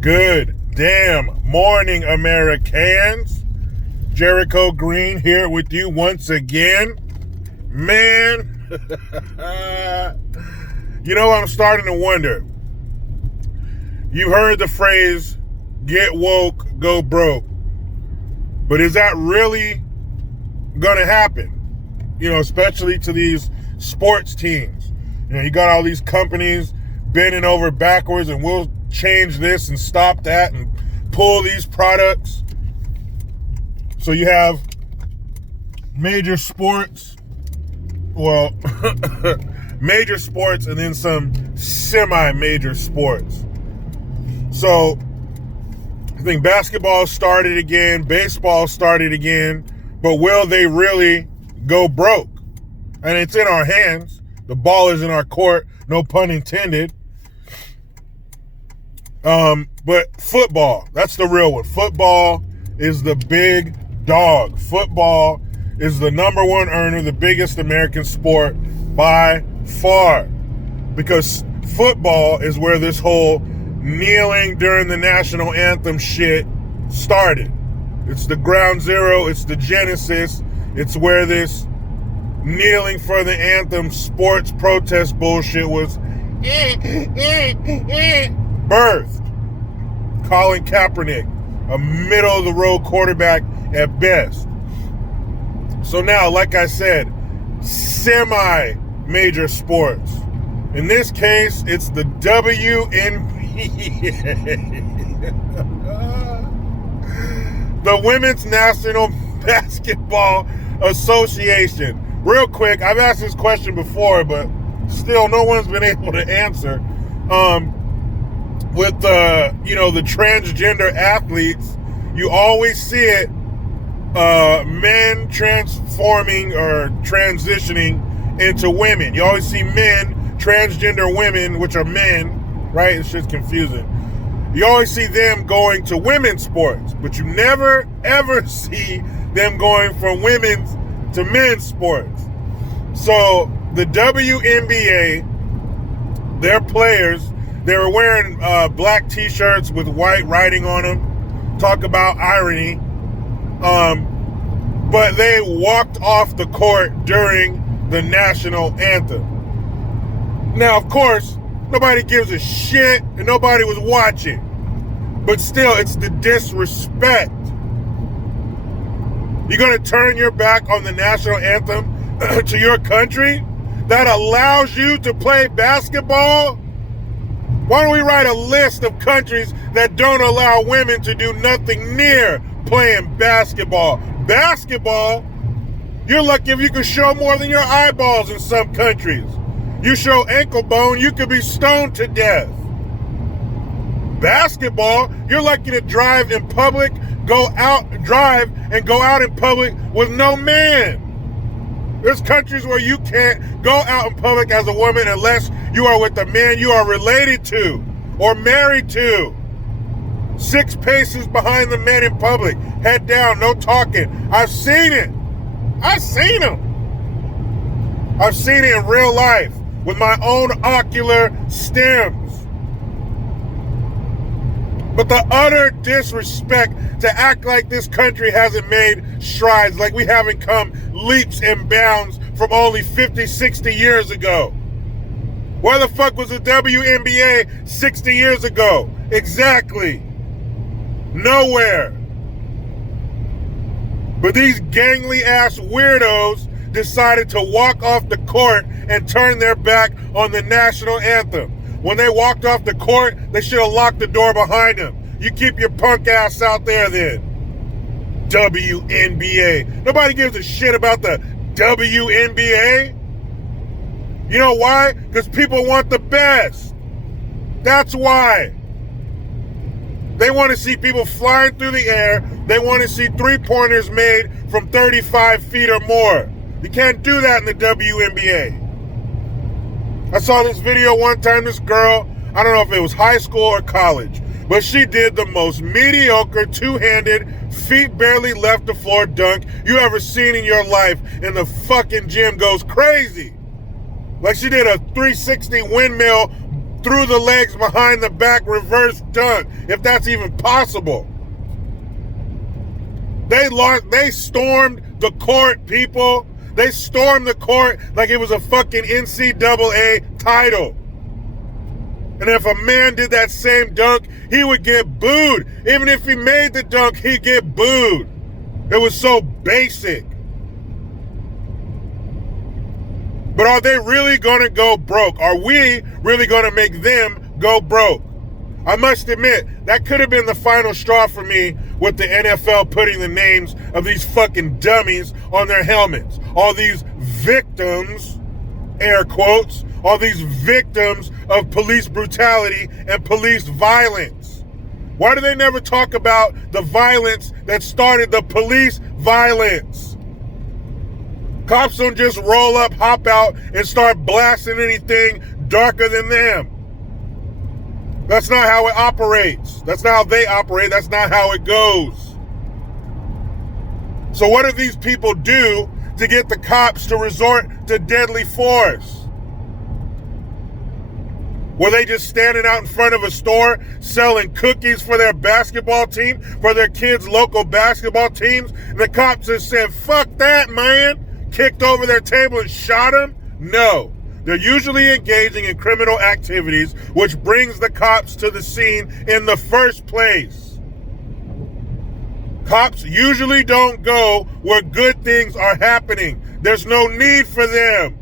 Good damn morning, Americans. Jericho Green here with you once again. Man, you know, I'm starting to wonder. You heard the phrase, get woke, go broke. But is that really gonna happen? You know, especially to these sports teams. You know, you got all these companies bending over backwards and we'll change this and stop that and pull these products. So you have major sports, well, major sports and then some semi-major sports. So I think basketball started again, baseball started again, but will they really go broke? And it's in our hands. The ball is in our court, no pun intended. But football, that's the real one. Football is the big dog. Football is the number one earner, the biggest American sport by far. Because football is where this whole kneeling during the national anthem shit started. It's the ground zero, it's the genesis, it's where this kneeling for the anthem sports protest bullshit was birthed. Colin Kaepernick, a middle-of-the-road quarterback at best. So now, like I said, semi-major sports. In this case, it's the WNBA. The Women's National Basketball Association. Real quick, I've asked this question before, but still no one's been able to answer. With the transgender athletes, you always see it, men transforming or transitioning into women. You always see men, transgender women, which are men, right? It's just confusing. You always see them going to women's sports, but you never, ever see them going from women's to men's sports. So the WNBA, their players, they were wearing black t-shirts with white writing on them. Talk about irony. But they walked off the court during the national anthem. Now, of course, nobody gives a shit and nobody was watching. But still, it's the disrespect. You're going to turn your back on the national anthem to your country that allows you to play basketball? Why don't we write a list of countries that don't allow women to do nothing near playing basketball? Basketball? You're lucky if you can show more than your eyeballs in some countries. You show ankle bone, you could be stoned to death. Basketball? You're lucky to drive in public, drive and go out in public with no man. There's countries where you can't go out in public as a woman unless you are with the man you are related to or married to. 6 paces behind the men in public. Head down, no talking. I've seen it. I've seen them. I've seen it in real life with my own ocular stems. But the utter disrespect to act like this country hasn't made strides, like we haven't come leaps and bounds from only 50, 60 years ago. Where the fuck was the WNBA 60 years ago? Exactly. Nowhere. But these gangly ass weirdos decided to walk off the court and turn their back on the national anthem. When they walked off the court, they should have locked the door behind them. You keep your punk ass out there then. WNBA. Nobody gives a shit about the WNBA. You know why? Because people want the best. That's why. They want to see people flying through the air. They want to see three-pointers made from 35 feet or more. You can't do that in the WNBA. I saw this video one time, this girl, I don't know if it was high school or college, but she did the most mediocre two-handed, feet barely left the floor dunk you ever seen in your life, and the fucking gym goes crazy. Like she did a 360 windmill through the legs, behind the back, reverse dunk, if that's even possible. They stormed the court, people. They stormed the court like it was a fucking NCAA title. And if a man did that same dunk, he would get booed. Even if he made the dunk, he'd get booed. It was so basic. But are they really going to go broke? Are we really going to make them go broke? I must admit, that could have been the final straw for me with the NFL putting the names of these fucking dummies on their helmets. All these victims, air quotes, all these victims of police brutality and police violence. Why do they never talk about the violence that started the police violence? Cops don't just roll up, hop out, and start blasting anything darker than them. That's not how it operates. That's not how they operate. That's not how it goes. So what do these people do to get the cops to resort to deadly force? Were they just standing out in front of a store selling cookies for their basketball team, for their kids' local basketball teams? And the cops just said, fuck that, man. Kicked over their table and shot them? No. They're usually engaging in criminal activities, which brings the cops to the scene in the first place. Cops usually don't go where good things are happening. There's no need for them.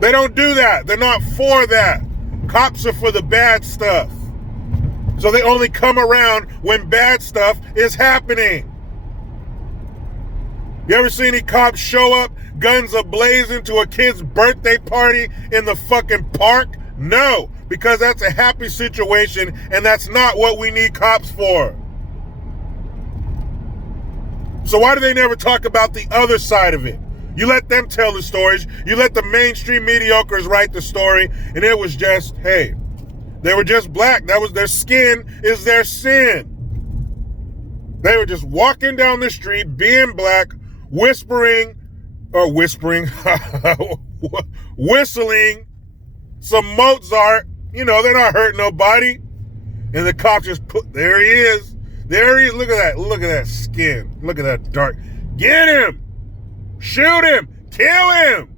They don't do that. They're not for that. Cops are for the bad stuff. So they only come around when bad stuff is happening. You ever see any cops show up, guns a-blazing, to a kid's birthday party in the fucking park? No, because that's a happy situation, and that's not what we need cops for. So why do they never talk about the other side of it? You let them tell the stories. You let the mainstream mediocres write the story, and it was just, hey, they were just black. That was their skin is their sin. They were just walking down the street, being black, whistling some Mozart. You know, they're not hurting nobody. And the cop just there he is. There he is. Look at that skin. Look at that dark. Get him. Shoot him. Kill him.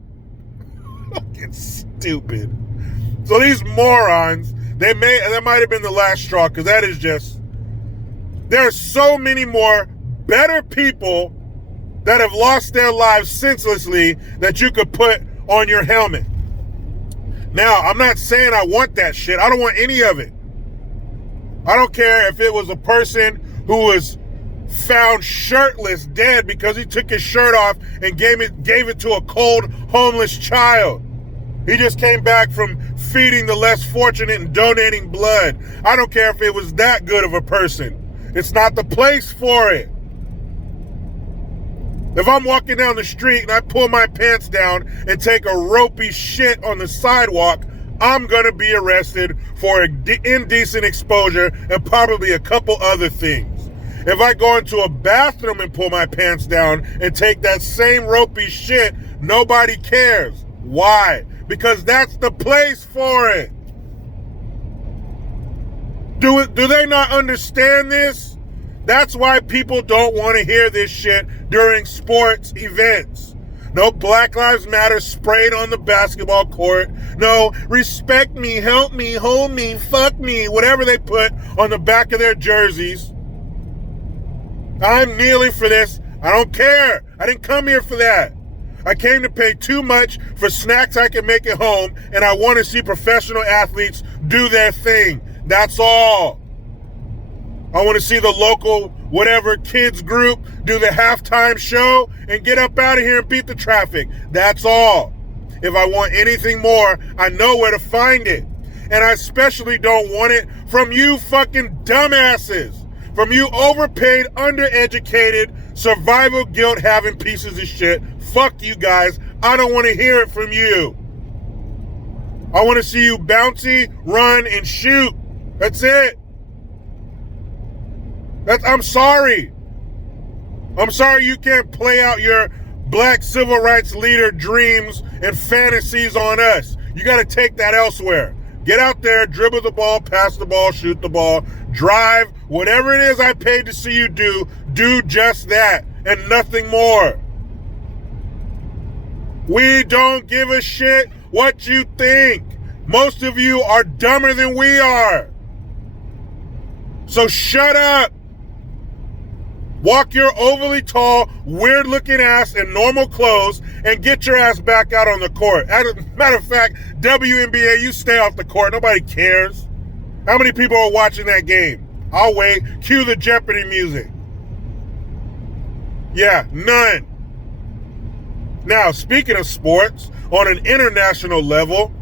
Fucking stupid. So these morons, that might have been the last straw, because that is just, there are so many more better people that have lost their lives senselessly that you could put on your helmet. Now, I'm not saying I want that shit. I don't want any of it. I don't care if it was a person who was found shirtless, dead, because he took his shirt off and gave it to a cold, homeless child. He just came back from feeding the less fortunate and donating blood. I don't care if it was that good of a person. It's not the place for it. If I'm walking down the street and I pull my pants down and take a ropey shit on the sidewalk, I'm going to be arrested for indecent exposure and probably a couple other things. If I go into a bathroom and pull my pants down and take that same ropey shit, nobody cares. Why? Because that's the place for it. Do they not understand this? That's why people don't want to hear this shit during sports events. No Black Lives Matter sprayed on the basketball court. No respect me, help me, hold me, fuck me, whatever they put on the back of their jerseys. I'm kneeling for this. I don't care. I didn't come here for that. I came to pay too much for snacks I can make at home, and I want to see professional athletes do their thing. That's all. I want to see the local whatever kids group do the halftime show and get up out of here and beat the traffic. That's all. If I want anything more, I know where to find it. And I especially don't want it from you fucking dumbasses. From you overpaid, undereducated, survival guilt having pieces of shit. Fuck you guys. I don't want to hear it from you. I want to see you bouncy, run, and shoot. That's it. I'm sorry. I'm sorry you can't play out your black civil rights leader dreams and fantasies on us. You got to take that elsewhere. Get out there, dribble the ball, pass the ball, shoot the ball, drive, whatever it is I paid to see you do just that and nothing more. We don't give a shit what you think. Most of you are dumber than we are. So shut up. Walk your overly tall, weird-looking ass in normal clothes and get your ass back out on the court. As a matter of fact, WNBA, you stay off the court. Nobody cares. How many people are watching that game? I'll wait. Cue the Jeopardy music. Yeah, none. Now, speaking of sports, on an international level,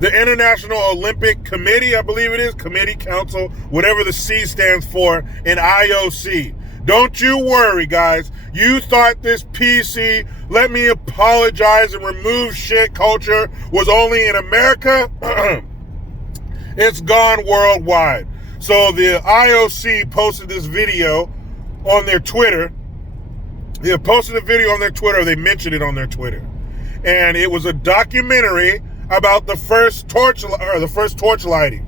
the International Olympic Committee, I believe it is, Committee, Council, whatever the C stands for, in IOC. Don't you worry, guys. You thought this PC, let me apologize and remove shit culture was only in America? It's gone worldwide. So the IOC posted this video on their Twitter. They posted a video on their Twitter. They mentioned it on their Twitter. And it was a documentary about the first torch lighting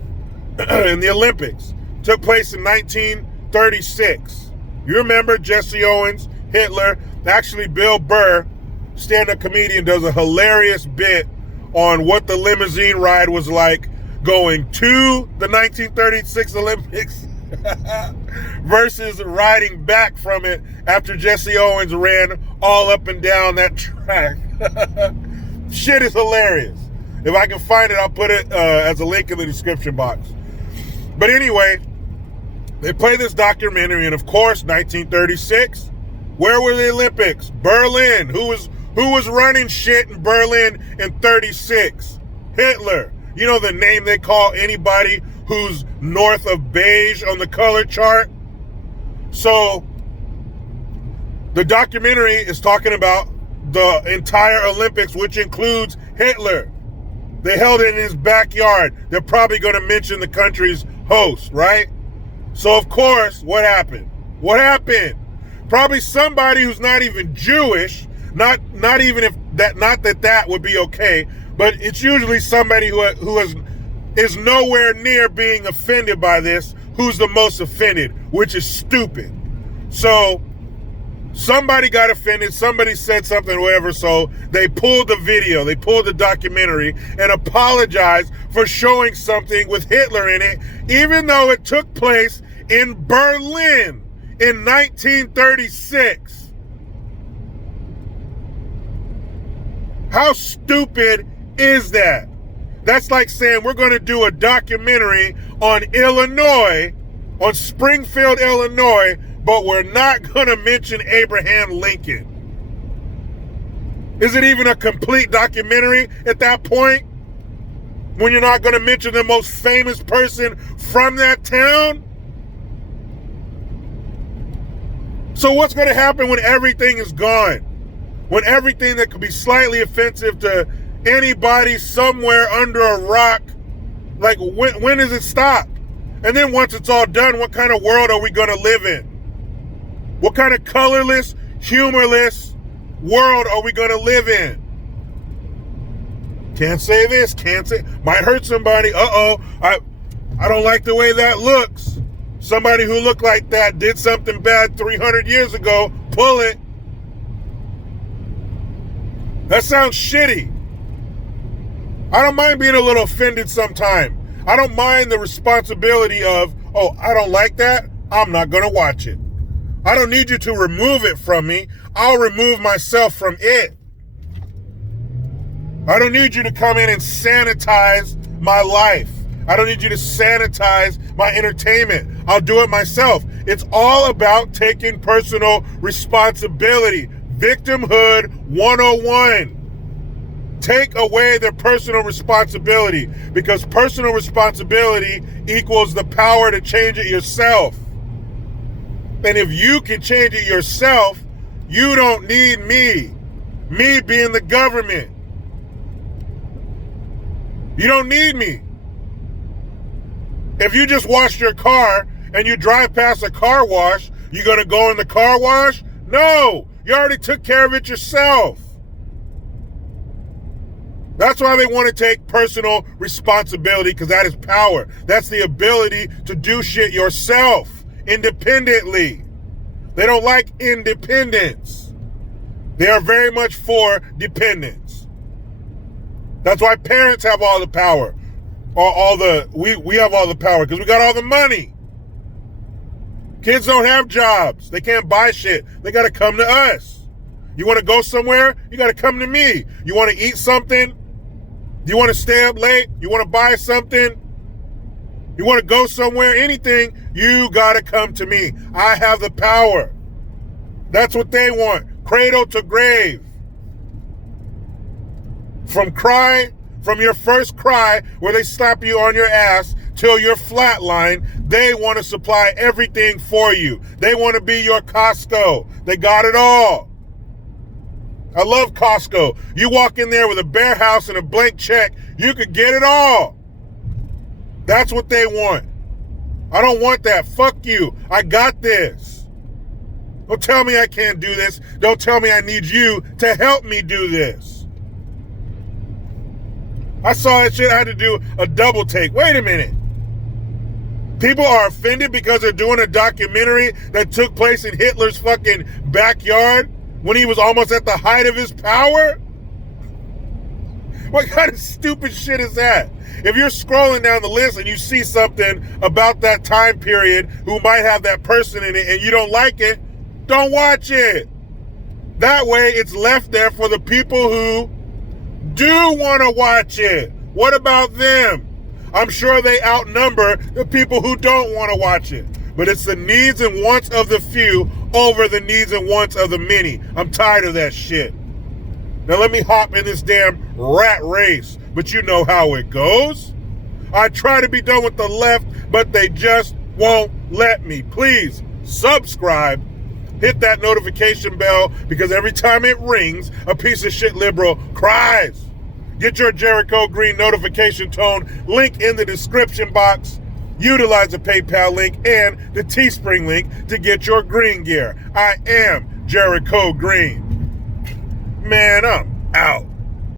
in the Olympics. Took place in 1936. You remember Jesse Owens, Hitler. Actually, Bill Burr, stand-up comedian, does a hilarious bit on what the limousine ride was like going to the 1936 Olympics versus riding back from it after Jesse Owens ran all up and down that track. Shit is hilarious. If I can find it, I'll put it as a link in the description box. But anyway, they play this documentary, and of course, 1936. Where were the Olympics? Berlin. Who was running shit in Berlin in 36? Hitler. You know the name they call anybody who's north of beige on the color chart? So, the documentary is talking about the entire Olympics, which includes Hitler. They held it in his backyard. They're probably going to mention the country's host, right? So, of course, what happened? What happened? Probably somebody who's not even Jewish, not that would be okay, but it's usually somebody who is nowhere near being offended by this, who's the most offended, which is stupid. So, somebody got offended, somebody said something, whatever, so they pulled the video, they pulled the documentary, and apologized for showing something with Hitler in it, even though it took place in Berlin in 1936. How stupid is that? That's like saying we're going to do a documentary on Illinois, on Springfield, Illinois, but we're not going to mention Abraham Lincoln. Is it even a complete documentary at that point? When you're not going to mention the most famous person from that town? So what's going to happen when everything is gone? When everything that could be slightly offensive to anybody somewhere under a rock, like when does it stop? And then once it's all done, what kind of world are we going to live in? What kind of colorless, humorless world are we going to live in? Can't say this, can't say, might hurt somebody. Uh-oh, I don't like the way that looks. Somebody who looked like that did something bad 300 years ago. Pull it. That sounds shitty. I don't mind being a little offended sometime. I don't mind the responsibility of, oh, I don't like that, I'm not going to watch it. I don't need you to remove it from me. I'll remove myself from it. I don't need you to come in and sanitize my life. I don't need you to sanitize my entertainment. I'll do it myself. It's all about taking personal responsibility. Victimhood 101. Take away their personal responsibility, because personal responsibility equals the power to change it yourself. And if you can change it yourself, you don't need me. Me being the government. You don't need me. If you just washed your car and you drive past a car wash, you gonna go in the car wash? No, you already took care of it yourself. That's why they want to take personal responsibility, because that is power. That's the ability to do shit yourself independently. They don't like independence. They are very much for dependence. That's why parents have all the power. We have all the power because we got all the money. Kids don't have jobs. They can't buy shit. They got to come to us. You want to go somewhere? You got to come to me. You want to eat something? You want to stay up late? You want to buy something? You want to go somewhere? Anything? You got to come to me. I have the power. That's what they want. Cradle to grave. From your first cry where they slap you on your ass till you're flatline, they want to supply everything for you. They want to be your Costco. They got it all. I love Costco. You walk in there with a bare house and a blank check, you could get it all. That's what they want. I don't want that. Fuck you. I got this. Don't tell me I can't do this. Don't tell me I need you to help me do this. I saw that shit. I had to do a double take. Wait a minute. People are offended because they're doing a documentary that took place in Hitler's fucking backyard when he was almost at the height of his power? What kind of stupid shit is that? If you're scrolling down the list and you see something about that time period who might have that person in it and you don't like it, don't watch it. That way it's left there for the people who do want to watch it. What about them? I'm sure they outnumber the people who don't want to watch it. But it's the needs and wants of the few over the needs and wants of the many. I'm tired of that shit. Now let me hop in this damn rat race. But you know how it goes. I try to be done with the left, but they just won't let me. Please subscribe. Hit that notification bell, because every time it rings, a piece of shit liberal cries. Get your Jericho Green notification tone link in the description box. Utilize the PayPal link and the Teespring link to get your green gear. I am Jericho Green. Man, I'm out.